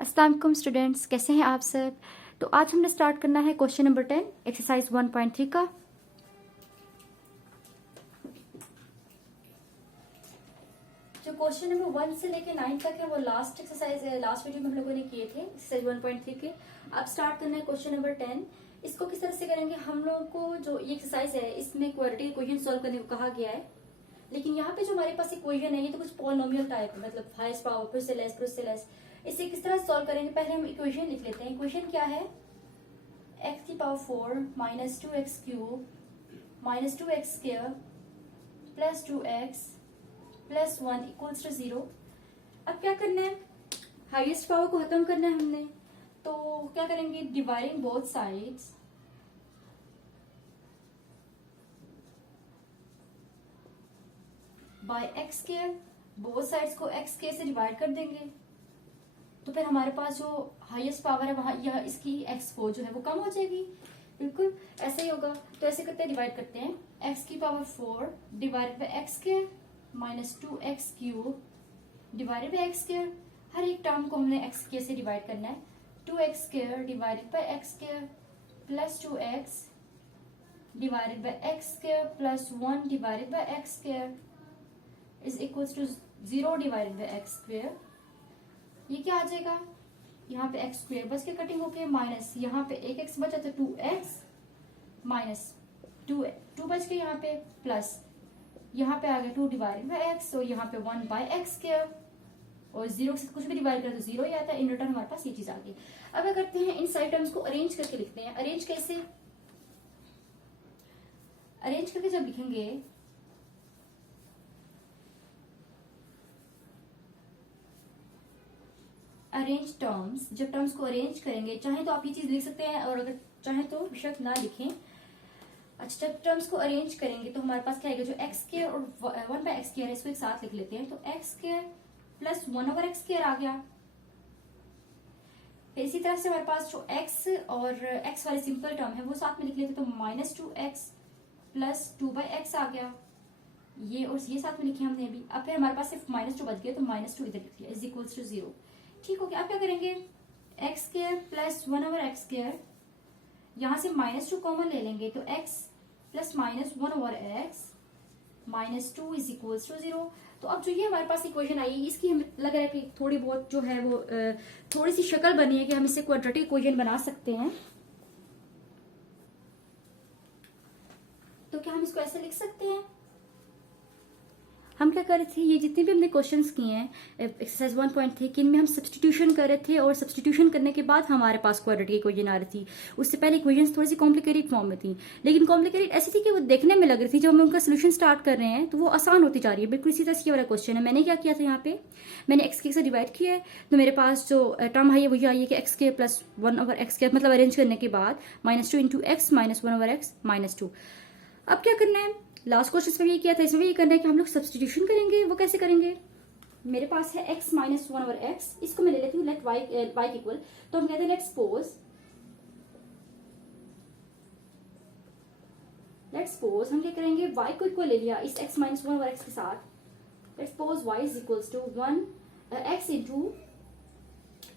अस्सलाम वालेकुम स्टूडेंट्स, कैसे हैं आप सब। तो आज हमने स्टार्ट करना है क्वेश्चन नंबर 10 एक्सरसाइज 1.3 का। जो क्वेश्चन नंबर 1 से लेके 9 तक है वो लास्ट एक्सरसाइज है, लास्ट वीडियो में हम लोगों ने किए थे एक्सरसाइज 1.3 के। अब स्टार्ट करना है क्वेश्चन नंबर 10। इसको किस तरह से करेंगे, हम लोगों को जो ये एक्सरसाइज है इसमें क्वाड्रेटिक इक्वेशन सॉल्व करने को कहा गया है, लेकिन यहाँ पे जो हमारे पास इक्वेशन है ये तो कुछ पॉलिनोमियल टाइप है, मतलब हाईएस्ट पावर फिर से लेस फिर से लेस। इसे किस तरह सॉल्व करेंगे, पहले हम इक्वेशन लिख लेते हैं। इक्वेशन क्या है, x की power 4 minus 2x cube minus 2x square plus 2x plus 1 equals to 0। अब क्या करना है, हाईएस्ट पावर को खत्म करना है हमने, तो क्या करेंगे, dividing both sides by x square. Both sides को x स्क्वायर से डिवाइड कर देंगे, तो फिर हमारे पास जो हाईएस्ट पावर है वहां यह इसकी x4 जो है वो कम हो जाएगी। बिल्कुल ऐसे ही होगा। तो ऐसे करते हैं, डिवाइड करते हैं, x की power 4 divided by x square minus 2x cube divided by x square. हर एक टर्म को हमने x स्क्वायर से डिवाइड करना है। 2x square divided by x square plus 2x divided by x square plus 1 divided by x square is equals to 0 divided by x square. ये क्या आ जाएगा, यहाँ पे एक्स स्क्वायर बच के कटिंग होके माइनस यहाँ पे एक एक्स बचा तो 2x माइनस 2 बच के यहाँ पे प्लस यहाँ पे आ गया 2 डिवाइडेड बाय एक्स और यहाँ पे 1 बाय एक्स स्क्वायर, और 0 से कुछ भी डिवाइड करें तो 0 ही आता है। इन रिटर्न हमारे पास ये चीज आ गई। अब क्या करते हैं, इन साइड टर्म्स को अरेंज करके लिखते हैं। अरेंज कैसे, अरेंज करके जब लिखेंगे अरेंज टर्म्स, जब टर्म्स को अरेंज करेंगे, चाहे तो आप ये चीज लिख सकते हैं और अगर चाहे तो बेशक ना लिखें। अच्छा, जब टर्म्स को अरेंज करेंगे तो हमारे पास क्या आएगा, जो एक्स स्क्वायर और 1 बाय एक्स स्क्वायर है इसको एक साथ लिख लेते हैं, तो x square plus 1 over x square आ गया। फिर इसी तरह से हमारे पास जो एक्स और एक्स वाले सिंपल टर्म है वो साथ में लिख लेते हैं, तो minus 2x plus 2 by x आ गया। ये और ये साथ में लिखे हमने अभी। अब फिर हमारे पास सिर्फ -2 बच गया, तो -2 इधर लिख लिया, इज इक्वल्स टू 0। ठीक हो गया। अब क्या करेंगे, x square plus 1 over x square, यहां से -2 कॉमन ले लेंगे, तो x plus -1 over x -2 is equals to 0। तो अब जो ये हमारे पास इक्वेशन आई, इसकी हमें लग रहा है कि थोड़ी बहुत जो है वो थोड़ी सी शक्ल बनी है कि हम इसे क्वाड्रेटिक इक्वेशन बना सकते हैं। तो क्या हम इसको ऐसे लिख सकते हैं, हम क्या कर रहे थे, ये जितने भी हमने क्वेश्चंस किए हैं एक्सरसाइज 1.3 के, इनमें हम सब्सटीट्यूशन कर रहे थे और सब्सटीट्यूशन करने के बाद हमारे पास क्वाड्रेटिक इक्वेशन आ रही थी। उससे पहले इक्वेशंस थोड़ी सी कॉम्प्लिकेटेड फॉर्म में थी, लेकिन कॉम्प्लिकेटेड ऐसी थी कि वो देखने में लग रही थी, जब हम उनका सोल्यूशन स्टार्ट कर रहे हैं तो वो आसान होती जा रही है। बिल्कुल इसी तरह से वाला क्वेश्चन है। मैंने क्या किया था, यहाँ पे मैंने एक्स के से डिवाइड किया है, तो मेरे पास जो टर्म है वो ये आई है कि एक्स के प्लस 1 ओवर एक्स के, मतलब अरेंज करने के बाद -2 into x minus 1 over x -2। अब क्या करना है, लास्ट क्वेश्चन में ये किया था, इसमें ये करना है कि हम लोग सब्सटीट्यूशन करेंगे। वो कैसे करेंगे, मेरे पास है x माइनस 1 ओवर एक्स, इसको मैं ले लेती हूँ लेट y इक्वल, तो हम कहते हैं लेट सपोज हम क्या करेंगे, y को इक्वल ले लिया इस x माइनस 1 ओवर एक्स के साथ। Let suppose y is equals to 1 x into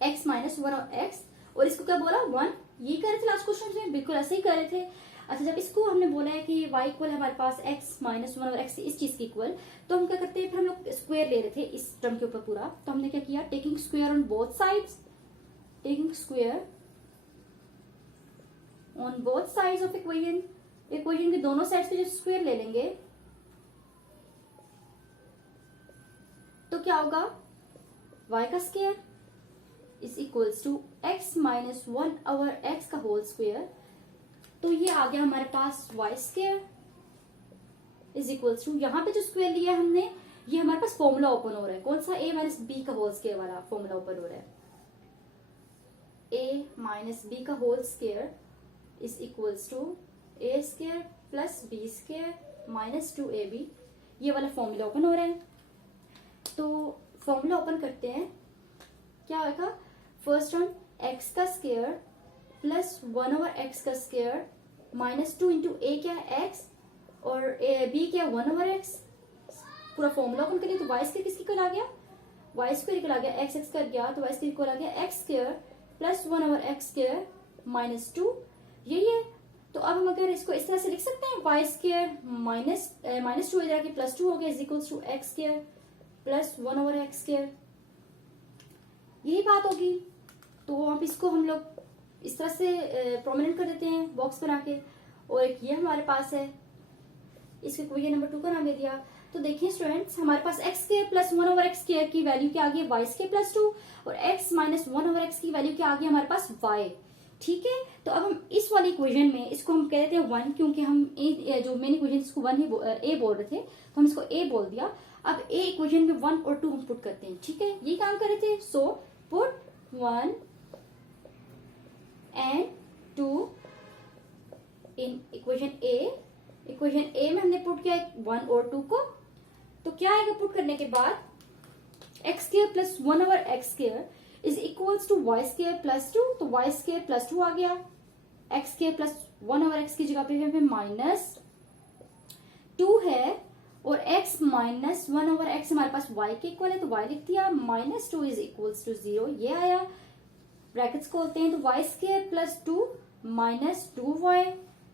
x minus 1 over x, और इसको क्या बोला 1। ये कर रहे थे लास्ट क्वेश्चन में, बिल्कुल ऐसे ही कर रहे थे। अच्छा, जब इसको हमने बोला है कि y इक्वल है हमारे पास x माइनस 1 ओवर एक्स, इस चीज की इक्वल, तो हम क्या करते हैं, फिर हम लोग स्क्वायर ले रहे थे इस टर्म के ऊपर पूरा, तो हमने क्या किया, taking square on both sides, taking square on both sides of equation, equation के दोनों साइड्स पे जब स्क्वायर ले लेंगे तो क्या होगा, y का square is equals to x minus 1 over x का होल स्क्वायर। तो ये आ गया हमारे पास y square is equals to, यहाँ पे जो स्क्वायर लिया है हमने, ये हमारे पास फॉर्मूला ओपन हो रहा है, कौन सा, a माइनस बी का होल स्क्वायर वाला फॉर्मूला ओपन हो रहा है। a माइनस बी का whole square is equals to a square plus b square minus 2ab, ये वाला फॉर्मूला ओपन हो रहा है। तो फॉर्मूला ओपन करते हैं, क्या होगा, फर्स्ट टर्म x का स्क्वायर प्लस 1 ओवर एक्स का स्क्वायर -2 इंटू ए क्या है x और b क्या 1 ओवर एक्स, पूरा फॉर्मूला ओपन करिए तो y स्क्वायर किसकी इक्वल आ गया, वाई स्क्वायर इक्वल आ गया एक्स एक्स कर गया तो वाई स्क्वायर इक्वल आ गया x square plus 1/x² minus 2, यही है। तो अब हम अगर इसको इस तरह से लिख सकते हैं वाई स्क्वायर माइनस 2 इधर आके प्लस 2 हो गया is equals to x square plus 1/x², यही बात होगी। तो अब इसको हम लोग इस तरह से प्रोमिनेंट कर देते हैं बॉक्स बना के, और एक ये हमारे पास है, इसके इक्वेशन नंबर 2 का नाम दे दिया। तो देखिए स्टूडेंट्स, हमारे पास एक्स स्क्वायर प्लस 1/x² की वैल्यू क्या आ गई वाई स्क्वायर प्लस 2, और x माइनस 1/x की वैल्यू क्या आ गई हमारे पास y, ठीक है। तो अब हम इस वाले इक्वेशन में इसको हम कहते हैं 1, क्योंकि हम जो मेन इक्वेशन इसको 1 ही a बोल रहे थे तो हम इसको a बोल दिया। अब a इक्वेशन में 1 और 2 हम पुट करते हैं, ठीक है, ये काम कर रहे थे। So put 1 and 2 in equation a। Equation a में हमने पुट किया 1 और 2 को, तो क्या आएगा पुट करने के बाद x square plus 1/x² is equals to y square plus 2, तो वाई स्क्वायर प्लस 2 आ गया, एक्स स्क्वायर प्लस 1/x की जगह पे माइनस 2 है, और x माइनस 1/x हमारे पास y के इक्वल है तो y लिख दिया, माइनस 2 इज इक्वल्स टू 0, ये आया। ब्रैकेट्स खोलते हैं तो y square plus 2 minus 2y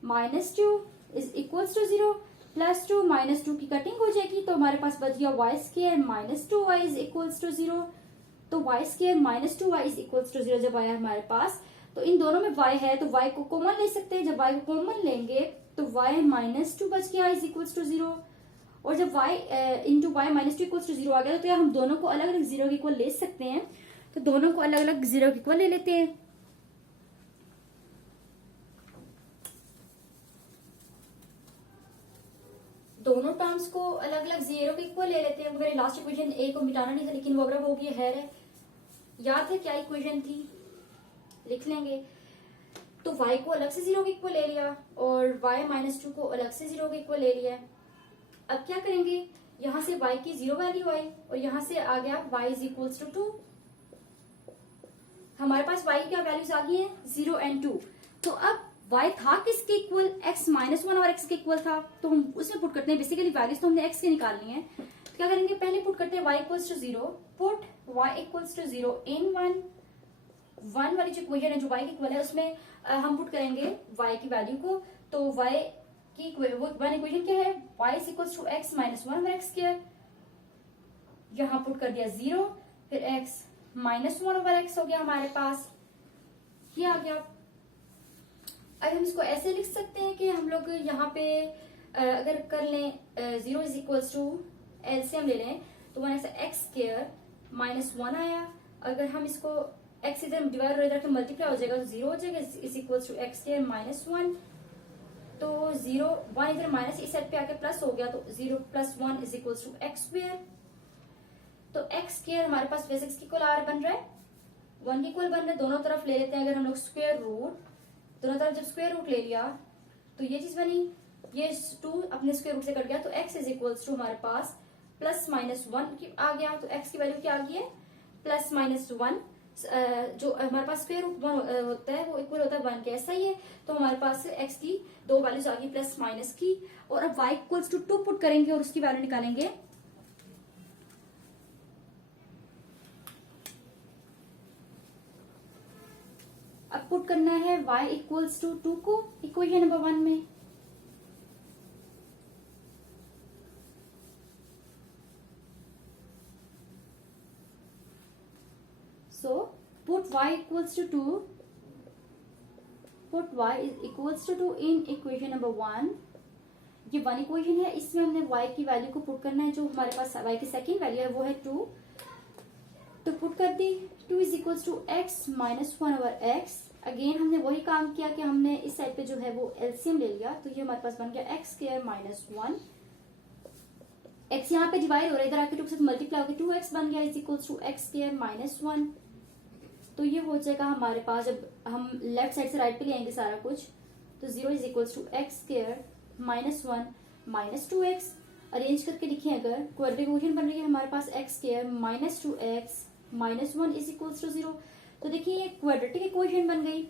minus 2 is equals to 0, plus 2 minus 2 की कटिंग हो जाएगी तो हमारे पास बच गया y square minus 2y is equals to 0। तो y square minus 2y is equals to 0 जब आया हमारे पास, तो इन दोनों में y है तो y को कॉमन ले सकते हैं। जब y को कॉमन लेंगे तो y माइनस 2 बच गया इज इक्वल्स टू 0, और जब y into y minus 2 equals to 0 आ गया तो यार हम दोनों को अलग अलग 0 के इक्वल ले सकते हैं, तो दोनों को अलग अलग 0 के इक्वल ले लेते हैं। दोनों टर्म्स को अलग अलग 0 के इक्वल ले लेते हैं। मेरे लास्ट इक्वेशन a को मिटाना नहीं था लेकिन वो अब हो गई है, याद है क्या इक्वेशन थी, लिख लेंगे। तो y को अलग से 0 के इक्वल ले लिया और y माइनस 2 को अलग से 0 के इक्वल ले लिया। अब क्या करेंगे, यहां से y की 0 वैल्यू आई और यहां से आ गया y इज इक्वल्स टू 2। हमारे पास y की क्या वैल्यूज आ गई है 0 एंड 2। तो अब y था किसके इक्वल, x माइनस 1 और x के इक्वल था, तो हम उसमें पुट करते हैं। बेसिकली वैल्यूज तो हमने x के निकालनी है, तो क्या करेंगे, पहले पुट करते हैं y equals to 0, put y equals to 0 in 1 वाली जो इक्वेशन है जो y की इक्वल है उसमें हम पुट करेंगे y की वैल्यू को। तो y की वो वन इक्वेशन क्या है, y is equals to x minus 1/x², यहाँ पुट कर दिया 0, फिर x माइनस 1/x हो गया हमारे पास, ये आ गया। अब हम इसको ऐसे लिख सकते हैं कि हम लोग यहाँ पे अगर कर लें 0 इज इक्वल्स टू एलसीएम ले लें तो 1x² माइनस 1 आया। अगर हम इसको x इधर डिवाइड इधर के मल्टीप्लाई हो जाएगा तो 0 हो जाएगा is equals to x² minus 1। तो 0 1 इधर माइनस इस साइड पे आके प्लस हो गया तो 0 plus 1 is equals to x²। तो x² हमारे पास वैसे इसकी इक्वल r बन रहा है 1 की इक्वल बन रहा है, दोनों तरफ ले लेते हैं। अगर हम लोग स्क्वायर रूट, दोनों तरफ जब स्क्वायर रूट ले लिया तो ये चीज बनी, ये 2 अपने स्क्वायर रूट से कट गया तो x इज इक्वल्स टू हमारे पास प्लस माइनस 1 आ गया। तो x की वैल्यू क्या आ गई है प्लस माइनस 1, जो हमारे पास स्क्वायर रूट 1 होता है वो इक्वल होता है 1 के, ऐसा ही है। तो हमारे पास x की दो वैल्यूज आ गई प्लस माइनस की, और अब y इक्वल्स टू 2 पुट करेंगे और उसकी वैल्यू निकालेंगे। अब पुट करना है y इक्वल्स टू 2 को इक्वेशन नंबर 1 में। So put y equals to 2, put y is equals to 2 in equation number 1। ये 1 इक्वेशन है, इसमें हमने y की वैल्यू को पुट करना है। जो हमारे पास y की सेकेंड वैल्यू है वो है 2, तो पुट कर दी 2 is equals to x minus 1/x। Again हमने वही काम किया कि हमने इस साइड पे जो है वो एलसीएम ले लिया, तो ये हमारे पास बन गया x² माइनस 1। x यहाँ पे डिवाइड हो रहा है, इधर आके 2 के साथ मल्टीप्लाई होकर 2x बन गया is equals to x² minus 1। तो ये हो जाएगा हमारे पास, जब हम लेफ्ट साइड से राइट पे ले आएंगे सारा कुछ, तो 0 is equals to x² minus 1 minus 2x। Arrange करके लिखें, अगर क्वाड्रेटिक इक्वेशन बन रही है हमारे पास x² minus 2x minus 1 is equals to 0। तो देखिए ये क्वाड्रेटिक इक्वेशन बन गई।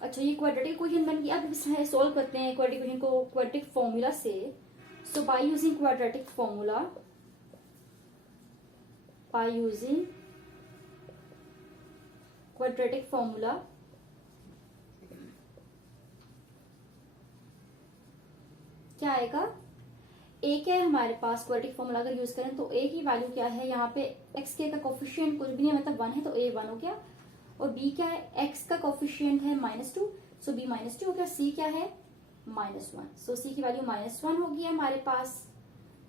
अच्छा, ये क्वाड्रेटिक इक्वेशन बन गई। अब इसे सोल्व करते हैं क्वाड्रेटिक इक्वेशन को क्वाड्रेटिक फॉर्मूला से। So by using quadratic formula by using quadratic formula क्या आएगा, ए क्या है हमारे पास, क्वाड्रेटिक फॉर्मूला अगर यूज करें तो ए की वैल्यू क्या है, यहाँ पे एक्स के का कोफिशिएंट कुछ भी नहीं मतलब 1 है तो ए 1 हो गया, और बी क्या है, एक्स का कोफिशिएंट है -2 सो बी -2 हो गया, सी क्या है -1 सो सी की वैल्यू -1 होगी हमारे पास।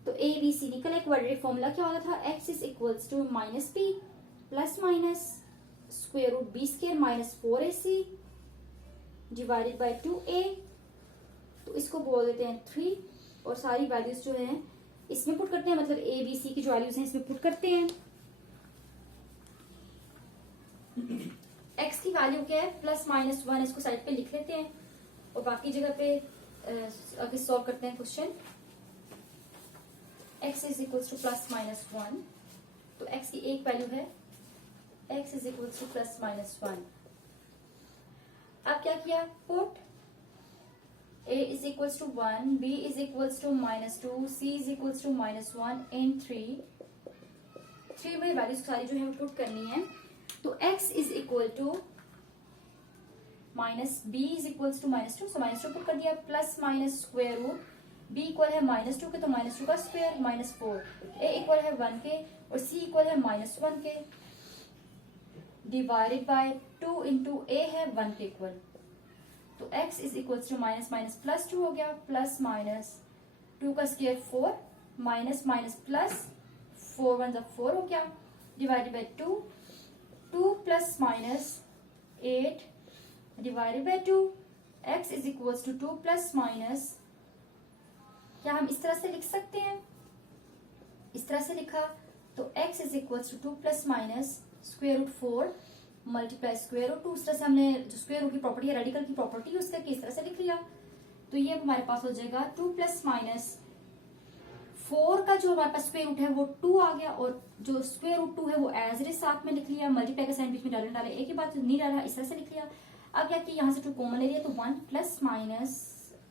तो ए बी सी निकल, एक क्वाड्रेटिक फॉर्मूला क्या होता था, x is equals to -b plus minus square root b square -4ac divided by 2a, तो इसको बोल देते हैं 3, और सारी वैल्यूज जो है इसमें पुट करते हैं, मतलब ए बी सी की जो वैल्यूज हैं इसमें पुट करते हैं। एक्स की वैल्यू क्या है +-1, इसको साइड पे लिख लेते हैं और बाकी जगह पे आगे सॉल्व करते हैं question. x is equal to +-1, तो x की एक वैल्यू है x इज इक्वल टू +-1। अब क्या किया, put a is equals to 1, b is equals to -2, c is equals to -1 and 3 में वैल्यूज सारी जो है पुट करनी है। तो x is equal to b is equals to -2 so -2 put कर दिया, plus minus square root b equal है -2 के तो -2 का स्क्वायर -4, a इक्वल है 1 के और c इक्वल है -1 के, डिवाइडेड बाय 2 इंटू a है 1 के इक्वल, तो x is equal to minus minus plus 2 हो गया, प्लस माइनस 2 का स्क्वायर 4 माइनस माइनस प्लस 4 1 4 हो गया, divided by 2 plus minus 8 divided by 2, x is equal to 2 plus minus, क्या हम इस तरह से लिख सकते हैं, इस तरह से लिखा तो x is equal to 2 plus minus square root 4 multiply square root 2, इस तरह से हमने जो स्क्वायर रूट की प्रॉपर्टी है रेडिकल की प्रॉपर्टी यूज करके इस तरह से लिख लिया, तो ये हमारे पास हो जाएगा 2 प्लस माइनस 4 का जो हमारे पास स्क्वायर रूट है वो 2 आ गया, और जो स्क्वायर रूट 2 है वो एज इट इज साथ में लिख लिया, मल्टीप्लाई का साइन बीच में डाले एक ही बात नहीं डाला, इस तरह से लिख लिया। अब क्या किया, यहाँ से 2 कॉमन ले लिया, तो 1 plus minus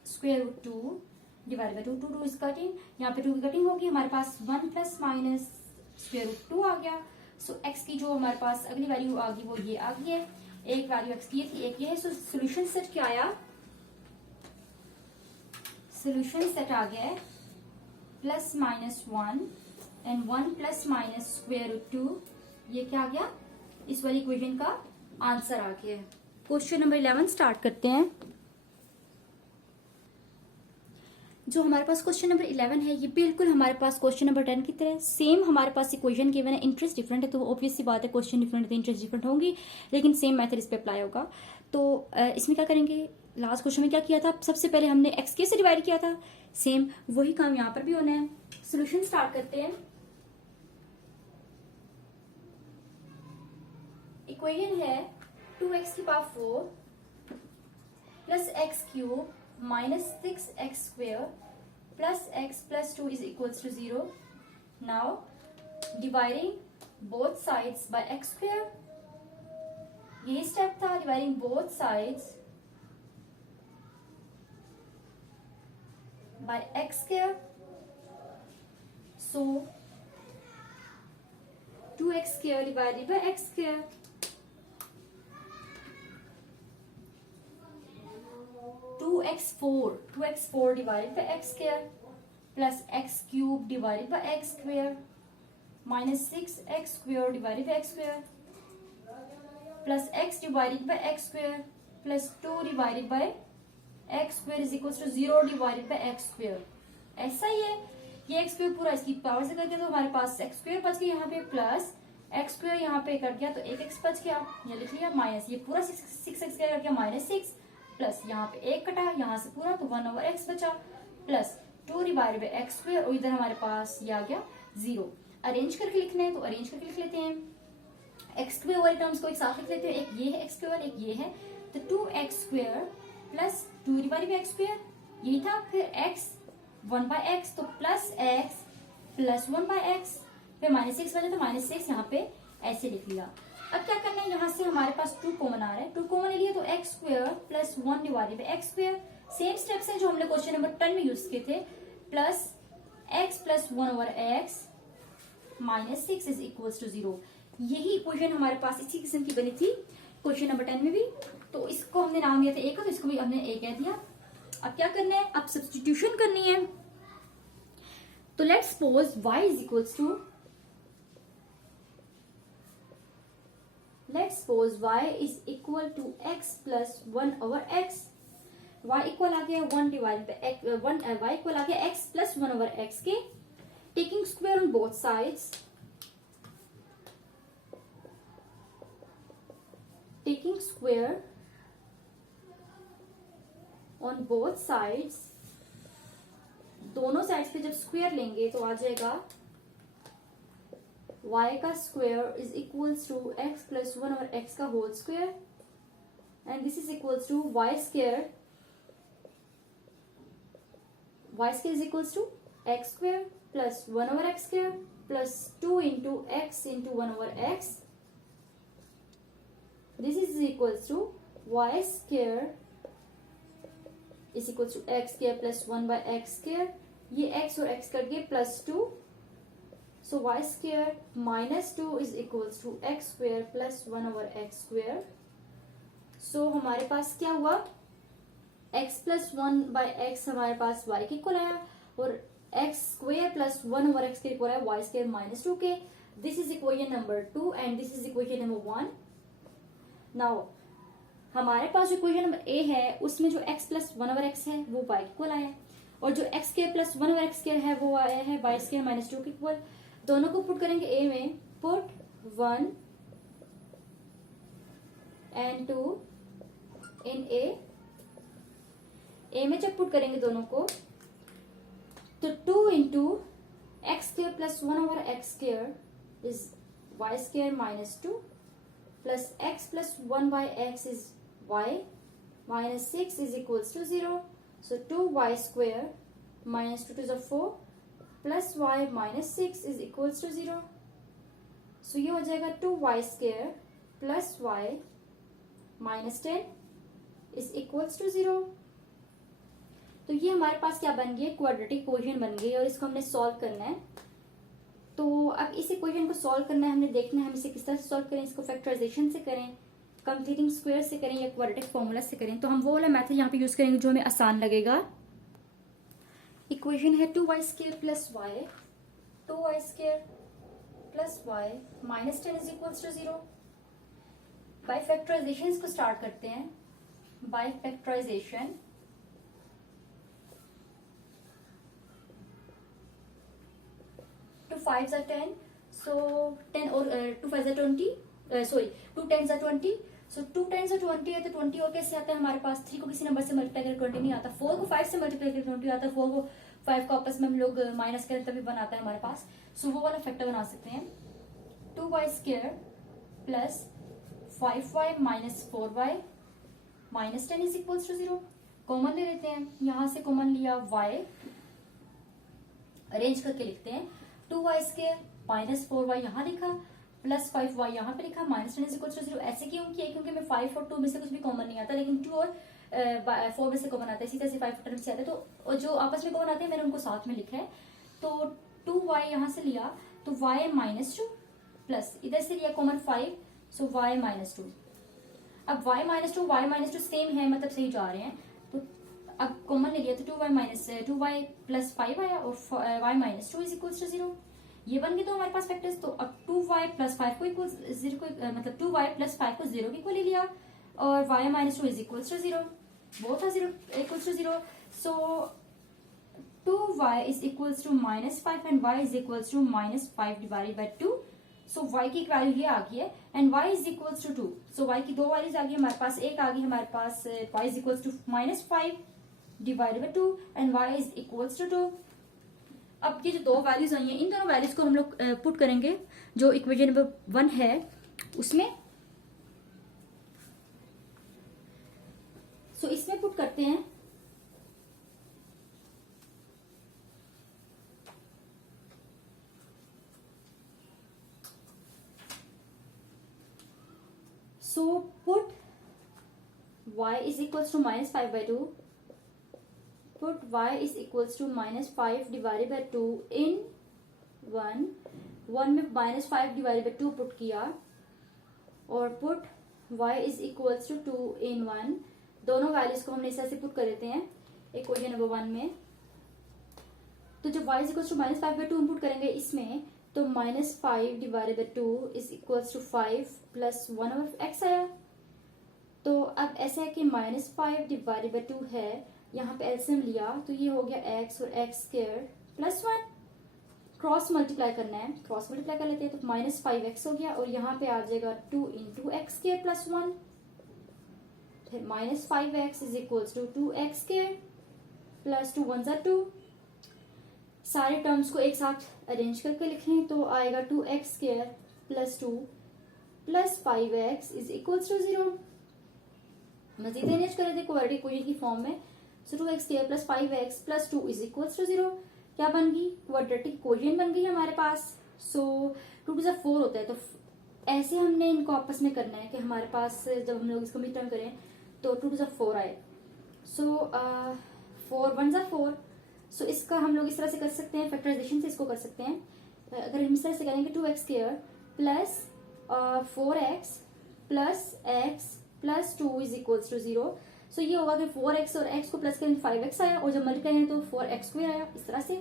square root 2 divide by 2 is cutting, यहाँ पे 2 की कटिंग होगी, हमारे पास 1 प्लस माइनस स्क्वायर रूट 2 आ गया। सो x की जो हमारे पास अगली वैल्यू आ गई वो ये आ गई है, एक वैल्यू x की थी, एक ये है। सो सोल्यूशन सेट क्या आया, सोल्यूशन सेट आ गया है +-1 and 1 plus minus square root 2, ये क्या आ गया, इस वाली इक्वेशन का आंसर आ गया है। क्वेश्चन नंबर 11 स्टार्ट करते हैं। जो हमारे पास क्वेश्चन नंबर 11 है ये बिल्कुल हमारे पास क्वेश्चन नंबर 10 की तरह सेम हमारे पास इक्वेशन गिवन है, इंटरेस्ट डिफरेंट है तो ऑब्वियस सी बात है क्वेश्चन डिफरेंट है तो इंटरेस्ट डिफरेंट होंगी, लेकिन सेम मेथड इस पे अप्लाई होगा। तो इसमें क्या करेंगे, लास्ट क्वेश्चन में क्या किया था, सबसे पहले हमने एक्स के से डिवाइड किया था, सेम वही काम यहाँ पर भी होना है। सोल्यूशन स्टार्ट करते हैं। इक्वेशन है 2x की power 4 plus x cube minus 6x square plus x plus 2 is equals to 0. Now dividing both sides by x square, ये स्टेप था, dividing both sides by x square, so 2x square divided by x square, two x four divided by x square plus x cube divided by x square minus 6x square divided by x square plus x divided by x square plus 2 divided by x square is equal to 0 divided by x square. ऐसा ही है, ये x square पूरा इसकी power से करके तो हमारे पास एक्स स्क्वायर बच गया यहाँ पे, प्लस एक्स स्क्वायर यहाँ पे कट गया तो एक एक्स बच गया, ये लिख लिया, माइनस ये पूरा 6x स्क्वायर कट गया -6 प्लस यहाँ पे एक कटा यहाँ से पूरा तो 1/x बचा, plus 2 divided by x square, और इधर हमारे पास ये आ गया 0। अरेंज करके लिखना है तो अरेंज करके लिख लेते हैं। एक्स स्क्वायर वाले टर्म्स को एक साथ लिख लेते हैं, एक ये है एक्स स्क्वायर एक ये है, तो 2x square plus 2 divided by x square यही था, फिर x 1/x तो प्लस x प्लस 1/x, फिर -6 बचा तो -6 यहाँ पे ऐसे लिख लिया। अब क्या करना है, यहाँ से हमारे पास 2 कॉमन आ रहा है, 2 कॉमन ले लिया तो x square plus 1 divided by x square, same steps हैं जो हमने क्वेश्चन नंबर 10 में यूज किए थे, plus x plus 1/x -6 is equals to 0। यही इक्वेशन हमारे पास इसी किस्म की बनी थी क्वेश्चन नंबर 10 में भी। तो इसको हमने नाम दिया था ए का, तो इसको भी हमने ए कह दिया। अब क्या करना है, अब सब्स्टिट्यूशन करनी है। तो let's suppose y is equals to, let's suppose y is equal to x plus 1 over x। y equal आ गया 1 डिवाइड बाय 1, y इक्वल आ गया x प्लस 1 ओवर x के, taking square on both sides, taking square on both sides, दोनों sides पे जब square लेंगे तो आ जाएगा y का square is equals to x plus 1 और x का whole square, and this is equals to y square is equals to x square plus 1 over x square plus 2 into x into 1 over x, this is equals to y square is equals to x square plus 1 by x square, ये x और x cut गए plus 2, so y square minus 2 is equals to x square plus 1 over x square. So हमारे पास क्या हुआ, x plus 1 by x हमारे पास y के इक्वल आया, और x square plus 1 over x के इक्वल आया y स्क्वायर माइनस 2 के। This is equation number 2 and this is equation number 1। Now हमारे पास जो इक्वेशन नंबर ए है उसमें जो x प्लस 1 ओवर x है वो y के इक्वल आया है, और जो x square plus 1 over x square है वो आया है y स्क्वायर माइनस 2 के इक्वल। दोनों को पुट करेंगे a में, पुट 1 एंड 2 इन a में जब पुट करेंगे दोनों को तो 2 into x square plus 1 over x square is y square minus 2 plus x plus 1 by x is y minus 6 is equals to 0. So 2y square minus 2 to the 4 plus y minus 6 is equals to 0. So ये हो जाएगा 2y square plus y minus 10 is equals to 0. तो ये हमारे पास क्या बन गया, क्वाड्रेटिक इक्वेशन बन गई, और इसको हमने सॉल्व करना है। तो अब इस इक्वेशन को सॉल्व करना है, हमने देखना है हम इसे किस तरह से सॉल्व करें, इसको फैक्टराइजेशन से करें, कंप्लीटिंग स्क्वायर से करें, या क्वाड्रेटिक फॉर्मूला से करें। तो हम वो वाला मेथड यहाँ पे यूज करेंगे जो हमें आसान लगेगा। इक्वेशन है 2y square plus y, 2y square plus y minus 10 is equals to 0। By factorisation इसको स्टार्ट करते हैं। By factorization 2 5s are 10, so 10 और 2 5s are 20, sorry 2 10s are 20, so 2 10s are 20 है तो 20 और कैसे आता है हमारे पास, 3 को किसी नंबर से मल्टीप्लाई करके 20 नहीं आता, 4 को 5 से मल्टीप्लाई करके 20 आता है, 4 को 5 को आपस में हम लोग माइनस करें तभी बनाता है हमारे पास। सो वो वाला फैक्टर बना सकते हैं, 2y square plus 5y minus 4y minus 10 is equals to 0। Common ले लेते हैं, यहां से कॉमन लिया y, अरेंज करके लिखते हैं 2y स्क्वायर माइनस 4y यहाँ लिखा प्लस 5y यहाँ पे लिखा माइनस 10 इज इक्वल्स टू 0। ऐसे क्यों किया, क्योंकि मैं 5 और 2 में से कुछ भी कॉमन नहीं आता, लेकिन 2 और 4 में से कॉमन आता है, इसी तरह से 5 और 10 में से आता है, तो जो आपस में कॉमन आते हैं मैंने उनको साथ में लिखा है। तो 2y यहाँ से लिया तो y माइनस 2 प्लस इधर से लिया कॉमन 5, सो y माइनस 2। अब y माइनस 2 सेम है, मतलब सही जा रहे हैं, तो अब कॉमन ले लिया तो 2y प्लस 5 आया और y minus 2 is equals to 0। ये बन गए तो हमारे पास फैक्टर्स। तो अब 2y प्लस 5 को इक्वल 0 को, मतलब 2y प्लस 5 को 0 के इक्वल ले लिया, और y minus 2 is equals to 0, both are 0 equals to 0। So 2y is equals to minus 5 and y is equals to minus 5 divided by 2। So y की value ये आ गई है and y is equals to 2। So y की दो values आ गई हमारे पास, एक आ गई हमारे पास y is equals to minus 5 divided by 2 and y is equals to 2। अब ये जो दो वैल्यूज आई हैं, इन दोनों वैल्यूज को हम लोग पुट करेंगे जो इक्वेशन नंबर 1 है उसमें। सो इसमें पुट करते हैं, so put y is equals to minus 5 by 2, put y is equals to minus 5 divided by 2 in 1 1 में -5 डिवाइडेड बाई 2 पुट किया और put y is equals to 2 in 1। दोनों वैल्यूज को हमने इस तरह से पुट कर देते हैं इक्वेशन नंबर 1 में। तो जब y is equals to -5/2 input करेंगे इसमें, तो -5 divided by 2 is equals to 5 plus 1/x आया। तो अब ऐसा है कि -5 डिवाइडेड बाई 2 है, यहाँ पे एलसीएम लिया तो ये हो गया x और x square plus 1। Cross multiply करना है, क्रॉस मल्टीप्लाई कर लेते हैं, तो -5x हो गया और यहाँ पे आ जाएगा 2 इंटू एक्स स्क्वायर प्लस 1। फिर -5x is equals to 2x square plus 2 1 2। सारे टर्म्स को एक साथ अरेंज करके लिखें तो आएगा 2x square plus 2 plus 5x is equals to 0। मजीद अरेंज कर देते क्वाड्रेटिक इक्वेशन की फॉर्म में। So 2x square plus 5x plus 2 is equals to 0। क्या बन गई? क्वाड्रेटिक इक्वेशन बन गई हमारे पास। सो 2 टू 4 होता है, तो ऐसे हमने इनको आपस में करना है कि हमारे पास जब हम लोग इसको मिड टर्म करें तो 2 टू 4 आए। सो 4 1 4। सो इसका हम लोग इस तरह से कर सकते हैं, फैक्टराइजेशन से इसको कर सकते हैं। अगर हम इस तरह से करेंगे 2x square plus 4x plus x plus 2 is equals to 0। So ये होगा कि 4x और x को प्लस करें 5x आया और जब मल्टीप्लाई करें तो 4x स्क्वायर आया। इस तरह से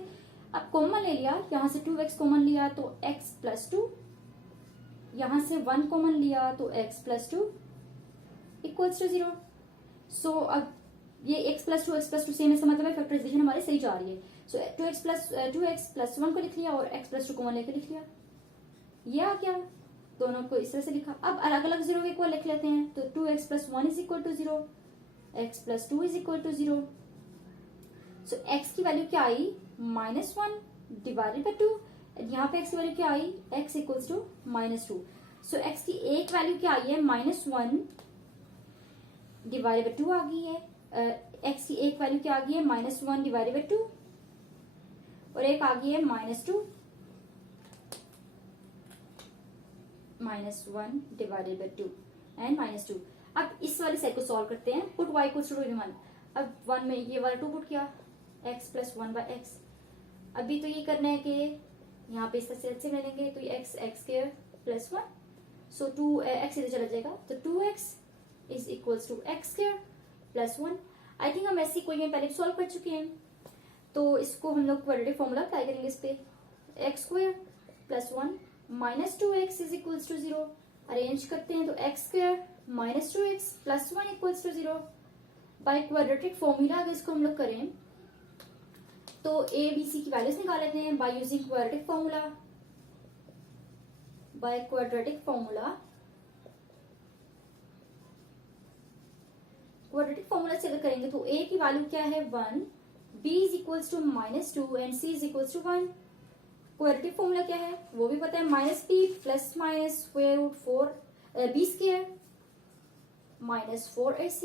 अब कॉमन ले लिया, यहाँ से 2x कॉमन लिया तो x प्लस 2, यहाँ से 1 कॉमन लिया तो x प्लस 2 इक्वल्स टू 0। सो अब ये x प्लस 2 सेम, इसका मतलब है फैक्टराइजेशन हमारी सही जा रही है। सो 2x प्लस 1 को लिख लिया और x प्लस 2 कॉमन लेकर लिख लिया, ये आ गया। दोनों को इस तरह से लिखा। अब अलग अलग 0 के इक्वल लिख लेते हैं, तो 2x plus 1 is equal to 0, x plus 2 is equal to 0। So x की वैल्यू क्या आई? -1 डिवाइडेड बाई 2। यहाँ पे x की वैल्यू क्या आई? x equals to -2। So x की एक वैल्यू क्या आई है? -1 डिवाइडेड बाई 2 आ गई है। x की एक वैल्यू क्या आ गई है? -1 डिवाइडेड बाई 2 और एक आ गई है -2 -1 डिवाइडेड बाई 2 एंड -2। अब इस वाली साइड को सॉल्व करते हैं। पुट y इक्वल्स टू 2 इन 1। अब 1 में ये वाला 2 पुट किया, x प्लस 1 बाई x। अभी तो ये करना है कि यहाँ पे इस तरह से एलसीएम ले लेंगे, तो ये x स्क्वायर प्लस 1। सो 2x इधर चला जाएगा, तो 2x is equals to x square plus 1। I think हम ऐसी कोई पहले भी सॉल्व कर चुके हैं, तो इसको हम लोग क्वाड्रेटिक फॉर्मूला अप्लाई करेंगे इस पे। x square plus 1 minus 2x is equals to 0। Arrange करते हैं तो x square minus 2x plus 1 equals to 0। By quadratic formula अगर इसको हम लोग करें तो a b c की वैल्यूज निकाल लेते हैं bye using quadratic formula. Bye quadratic formula से अगर करेंगे तो a की वैल्यू क्या है? 1, b is equals to -2 and c is equals to 1। Quadratic formula क्या है वो भी पता है, -b plus minus square root 4 b square minus 4ac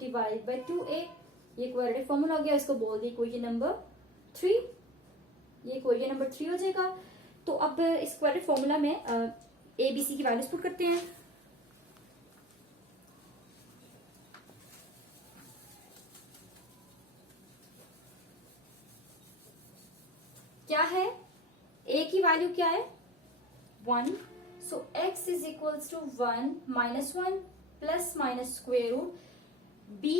divide by 2a। ये क्वाड्रेटिक फॉर्मूला हो गया, इसको बोल दी इक्वेशन नंबर 3। ये इक्वेशन नंबर 3 हो जाएगा। तो अब इस क्वाड्रेटिक फॉर्मूला में a b c की वैल्यूज पुट करते हैं। क्या है? a की वैल्यू क्या है? 1। So x is equals to 1 -1 plus minus square root b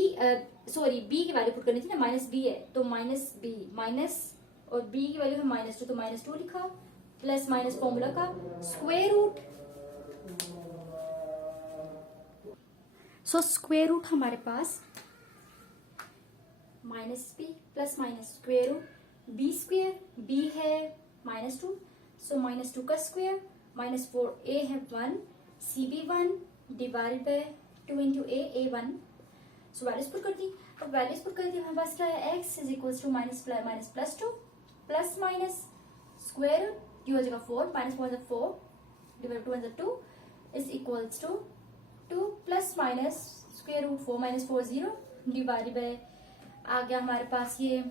b की वैल्यू पुट करनी थी ना, -b है तो -b माइनस और b की वैल्यू है -2 तो -2 लिखा प्लस माइनस फॉर्मूला का square root. So square root हमारे पास -b plus minus square root b square, b है -2 सो -2 का स्क्वायर माइनस 4a है 1, c भी 1 divide by 2 into a 1। So values put कर दी। अब वैल्यूज पुट कर दी हमारे पास क्या है? x is equals to minus plus 2 plus minus square ये हो जाएगा 4 minus 4 divide 2 2 is equals to 2 plus minus square root 4 minus 4 0 divide by आ गया हमारे पास ये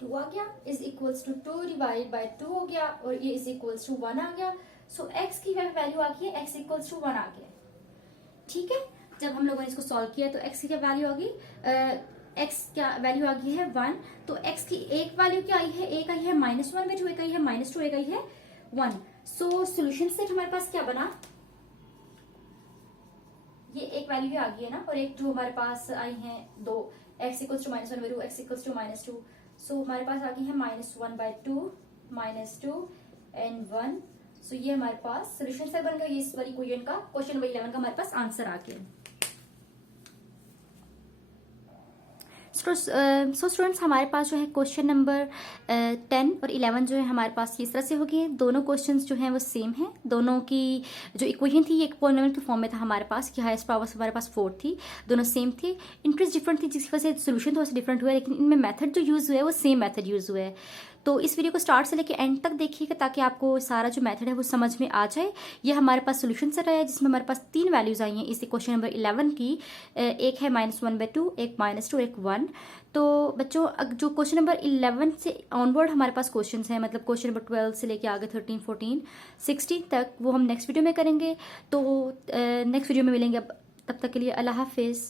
2 आ गया is equals to 2 divide by 2 हो गया और ये इज इक्वल्स टू 1 आ गया। सो x की वैल्यू आ गई है x इक्वल्स टू 1 आ गया। ठीक है, जब हम लोगों ने इसको सॉल्व किया तो x की क्या वैल्यू आ गई? x क्या वैल्यू आ गई है 1, तो x की एक वैल्यू क्या आई है, एक आई है -1/2, एक आई है -2, एक आई है 1। सो सोल्यूशन सेट हमारे पास क्या बना, ये एक वैल्यू आ गई है ना, और एक जो हमारे पास आई है 2, x = -1/2, x = -2। सो हमारे पास आ गई है -1/2, -2 एंड 1। सो ये हमारे पास सोल्यूशन सेट बन गया। ये इस वाली क्वेश्चन का, क्वेश्चन नंबर 11 का हमारे पास आंसर आ गया। सो स्टूडेंट्स, हमारे पास जो है क्वेश्चन नंबर 10 और 11 जो है हमारे पास इस तरह से हो गए। दोनों क्वेश्चंस जो हैं वो सेम हैं। दोनों की जो इक्वेशन थी, एक पॉलिनोमियल के फॉर्म में था हमारे पास कि हाईएस्ट पावर हमारे पास 4 थी। दोनों सेम थी, इंटरेस्ट डिफरेंट थी, जिसकी वजह से सोल्यूशन थोड़ा सा डिफरेंट हुआ है, लेकिन इनमें मेथड जो यूज़ हुआ है वो सेम मेथड यूज़ हुआ है। तो इस वीडियो को स्टार्ट से लेकर एंड तक देखिएगा ताकि आपको सारा जो मेथड है वो समझ में आ जाए। ये हमारे पास सोल्यूशन सेट है जिसमें हमारे पास 3 वैल्यूज आई हैं इस क्वेश्चन नंबर 11 की। एक है -1/2, एक -2, एक 1। तो बच्चों, जो क्वेश्चन नंबर 11 से ऑनवर्ड हमारे पास क्वेश्चन हैं, मतलब क्वेश्चन नंबर 12 से लेके आगे 13, 14, 16 तक, वो हम नेक्स्ट वीडियो में करेंगे। तो नेक्स्ट वीडियो में मिलेंगे। अब तब तक के लिए अल्लाह हाफिज़।